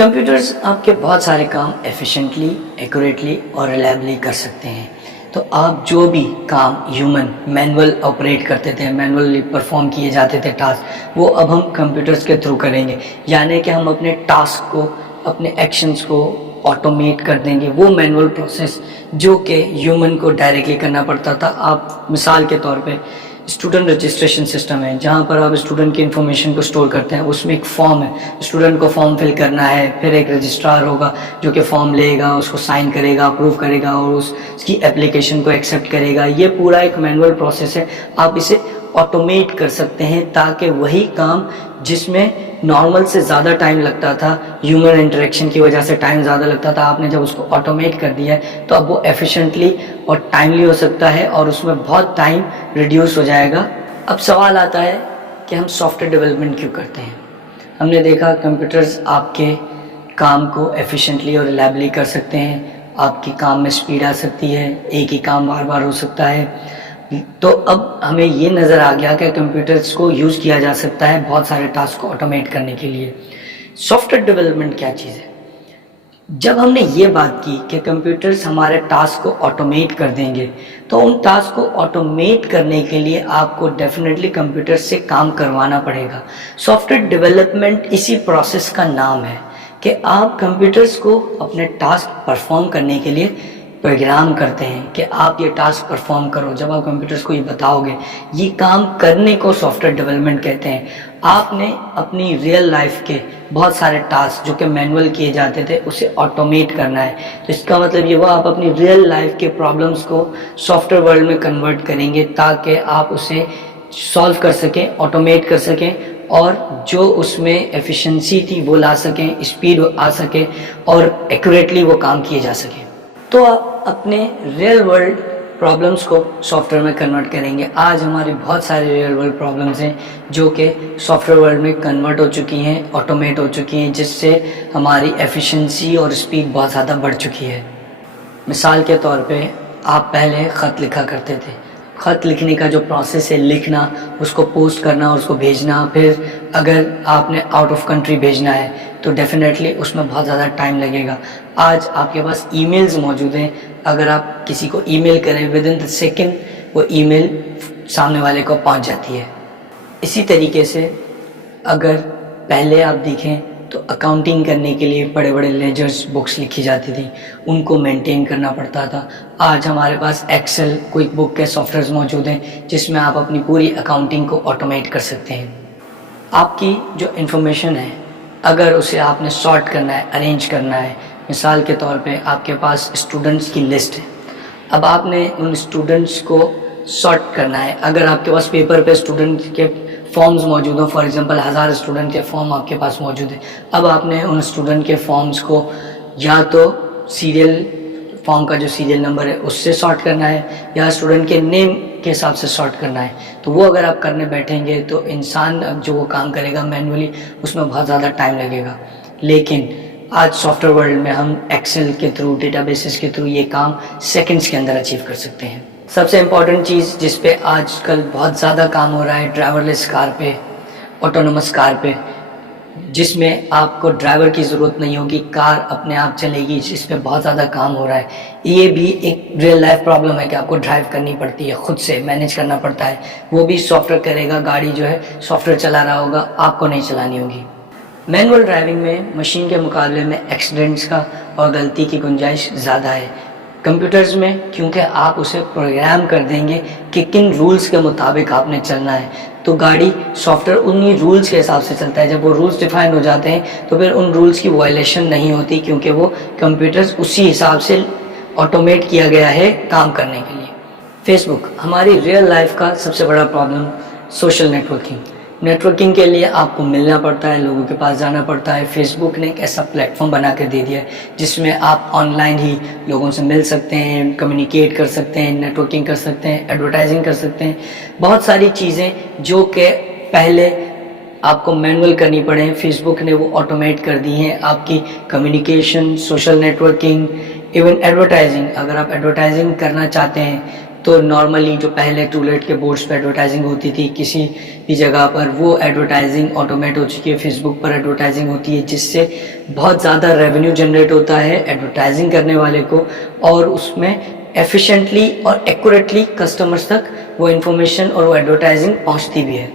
Computers آپ کے بہت سارے کام ایفیشینٹلی، ایکوریٹلی اور ریلائبلی کر سکتے ہیں. تو آپ جو بھی کام مینول آپریٹ کرتے تھے، مینولی پرفارم کیے جاتے تھے ٹاسک، وہ اب ہم کمپیوٹرز کے تھرو کریں گے. یعنی کہ ہم اپنے ٹاسک کو، اپنے ایکشنز کو آٹومیٹ کر دیں گے. وہ مینول پروسیس جو کہ ہیومن کو ڈائریکٹلی کرنا پڑتا تھا. آپ مثال کے طور پہ اسٹوڈنٹ رجسٹریشن سسٹم ہے، جہاں پر آپ اسٹوڈنٹ کی انفارمیشن کو اسٹور کرتے ہیں. اس میں ایک فارم ہے، اسٹوڈنٹ کو فارم فل کرنا ہے، پھر ایک رجسٹرار ہوگا جو کہ فارم لے گا، اس کو سائن کرے گا، اپروو کرے گا اور اس کی اپلیکیشن کو ایکسیپٹ کرے گا. یہ پورا ایک مینول پروسیس ہے. آپ اسے آٹومیٹ کر سکتے ہیں تاکہ وہی کام جس میں نارمل سے زیادہ ٹائم لگتا تھا، ہیومن انٹریکشن کی وجہ سے ٹائم زیادہ لگتا تھا، آپ نے جب اس کو آٹومیٹ کر دیا ہے تو اب وہ ایفیشینٹلی اور ٹائملی ہو سکتا ہے اور اس میں بہت ٹائم ریڈیوس ہو جائے گا. اب سوال آتا ہے کہ ہم سافٹ ویئر ڈیولپمنٹ کیوں کرتے ہیں؟ ہم نے دیکھا کمپیوٹرز آپ کے کام کو ایفیشینٹلی اور ریلائبلی کر سکتے ہیں. آپ کی کام میں سپیڈ آ سکتی ہے، ایک ہی کام بار بار ہو سکتا ہے. تو اب ہمیں یہ نظر آ گیا کہ کمپیوٹرز کو یوز کیا جا سکتا ہے بہت سارے ٹاسک کو آٹومیٹ کرنے کے لیے. سافٹ ویئر ڈیولپمنٹ کیا چیز ہے؟ جب ہم نے یہ بات کی کہ کمپیوٹرز ہمارے ٹاسک کو آٹومیٹ کر دیں گے، تو ان ٹاسک کو آٹومیٹ کرنے کے لیے آپ کو ڈیفینیٹلی کمپیوٹر سے کام کروانا پڑے گا. سافٹ ویئر ڈیولپمنٹ اسی پروسیس کا نام ہے کہ آپ کمپیوٹرز کو اپنے ٹاسک پرفارم کرنے کے لیے پروگرام کرتے ہیں کہ آپ یہ ٹاسک پرفارم کرو. جب آپ کمپیوٹرز کو یہ بتاؤ گے، یہ کام کرنے کو سافٹ ویئر ڈیولپمنٹ کہتے ہیں. آپ نے اپنی ریئل لائف کے بہت سارے ٹاسک جو کہ مینول کیے جاتے تھے اسے آٹومیٹ کرنا ہے. تو اس کا مطلب یہ ہوا آپ اپنی ریئل لائف کے پرابلمس کو سافٹ ویئر ورلڈ میں کنورٹ کریں گے تاکہ آپ اسے سالو کر سکیں، آٹومیٹ کر سکیں اور جو اس میں ایفیشنسی تھی وہ لا سکیں، اسپیڈ آ سکے اور ایکوریٹلی وہ کام کیے جا سکیں. تو آپ اپنے ریئل ورلڈ پرابلمس کو سافٹ ویئر میں کنورٹ کریں گے. آج ہماری بہت سارے ریئل ورلڈ پرابلمس ہیں جو کہ سافٹ ویئر ورلڈ میں کنورٹ ہو چکی ہیں، آٹومیٹ ہو چکی ہیں، جس سے ہماری ایفیشنسی اور اسپیڈ بہت زیادہ بڑھ چکی ہے. مثال کے طور پہ آپ پہلے خط لکھا کرتے تھے. خط لکھنے کا جو پروسیس ہے، لکھنا، اس کو پوسٹ کرنا اور اس کو بھیجنا، پھر اگر آپ نے آؤٹ آف کنٹری بھیجنا ہے تو ڈیفینیٹلی اس میں بہت زیادہ ٹائم لگے گا. آج آپ کے پاس ای میلز موجود ہیں. اگر آپ کسی کو ای میل کریں ود ان دا سیکنڈ وہ ای میل سامنے والے کو پہنچ جاتی ہے. اسی طریقے سے اگر پہلے آپ دیکھیں تو اکاؤنٹنگ کرنے کے لیے بڑے بڑے لیجرز بکس لکھی جاتی تھی، ان کو مینٹین کرنا پڑتا تھا. آج ہمارے پاس ایکسل، کوئک بک کے سافٹ ویئرز موجود ہیں جس میں آپ اپنی پوری اکاؤنٹنگ کو آٹومیٹ کر سکتے ہیں. آپ کی جو انفارمیشن ہے اگر اسے آپ نے سارٹ کرنا ہے، ارینج کرنا ہے، مثال کے طور پہ آپ کے پاس اسٹوڈنٹس کی لسٹ ہے. اب آپ نے ان اسٹوڈنٹس کو سارٹ کرنا ہے. اگر آپ کے پاس پیپر پہ اسٹوڈنٹ کے فارمز موجود ہوں، فار ایگزامپل 1000 اسٹوڈنٹ کے فارم آپ کے پاس موجود ہیں، اب آپ نے ان اسٹوڈنٹ کے فارمز کو یا تو سیریل فارم کا جو سیریل نمبر ہے اس سے سارٹ کرنا ہے یا اسٹوڈنٹ کے نیم کے حساب سے سارٹ کرنا ہے. تو وہ اگر آپ کرنے بیٹھیں گے تو انسان جو وہ کام کرے گا مینولی، اس میں بہت زیادہ ٹائم لگے گا. لیکن آج سافٹ ویئر ورلڈ میں ہم ایکسل کے تھرو، ڈیٹا بیسز کے تھرو یہ کام سیکنڈز کے اندر اچیو کر سکتے ہیں. سب سے امپورٹنٹ چیز جس پہ آج کل بہت زیادہ کام ہو رہا ہے، ڈرائیور لیس کار پہ، آٹونومس کار پہ، جس میں آپ کو ڈرائیور کی ضرورت نہیں ہوگی، کار اپنے آپ چلے گی، جس پہ بہت زیادہ کام ہو رہا ہے. یہ بھی ایک ریئل لائف پرابلم ہے کہ آپ کو ڈرائیو کرنی پڑتی ہے، خود سے مینیج کرنا پڑتا ہے. وہ بھی سافٹ ویئر کرے گا، گاڑی جو ہے سافٹ ویئر چلا رہا ہوگا، آپ کو نہیں چلانی ہوگی. مینول ڈرائیونگ میں مشین کے مقابلے میں ایکسیڈنٹس کا اور غلطی کی گنجائش زیادہ ہے. کمپیوٹرز میں کیونکہ آپ اسے پروگرام کر دیں گے کہ کن رولز کے مطابق آپ نے چلنا ہے، تو گاڑی سافٹ ویئر انہی رولز کے حساب سے چلتا ہے. جب وہ رولز ڈیفائن ہو جاتے ہیں تو پھر ان رولز کی وائلیشن نہیں ہوتی، کیونکہ وہ کمپیوٹرز اسی حساب سے آٹومیٹ کیا گیا ہے کام کرنے کے لیے. فیس بک ہماری ریئل لائف کا سب سے بڑا پرابلم. سوشل نیٹورکنگ کے لیے آپ کو ملنا پڑتا ہے، لوگوں کے پاس جانا پڑتا ہے. فیس بک نے ایک ایسا پلیٹ فارم بنا کے دے دیا ہے جس میں آپ آن لائن ہی لوگوں سے مل سکتے ہیں، کمیونیکیٹ کر سکتے ہیں، نیٹورکنگ کر سکتے ہیں، ایڈورٹائزنگ کر سکتے ہیں. بہت ساری چیزیں جو کہ پہلے آپ کو مینول کرنی پڑیں، فیس بک نے وہ آٹومیٹ کر دی ہیں. آپ کی communication, social networking, even advertising. اگر آپ ایڈورٹائزنگ کرنا چاہتے ہیں تو نارملی جو پہلے ٹولیٹ کے بورڈز پہ ایڈورٹائزنگ ہوتی تھی کسی بھی جگہ پر، وہ ایڈورٹائزنگ آٹومیٹ ہو چکی ہے، فیس بک پر ایڈورٹائزنگ ہوتی ہے، جس سے بہت زیادہ ریونیو جنریٹ ہوتا ہے ایڈورٹائزنگ کرنے والے کو، اور اس میں ایفیشینٹلی اور ایکوریٹلی کسٹمرز تک وہ انفارمیشن اور وہ ایڈورٹائزنگ پہنچتی بھی ہے.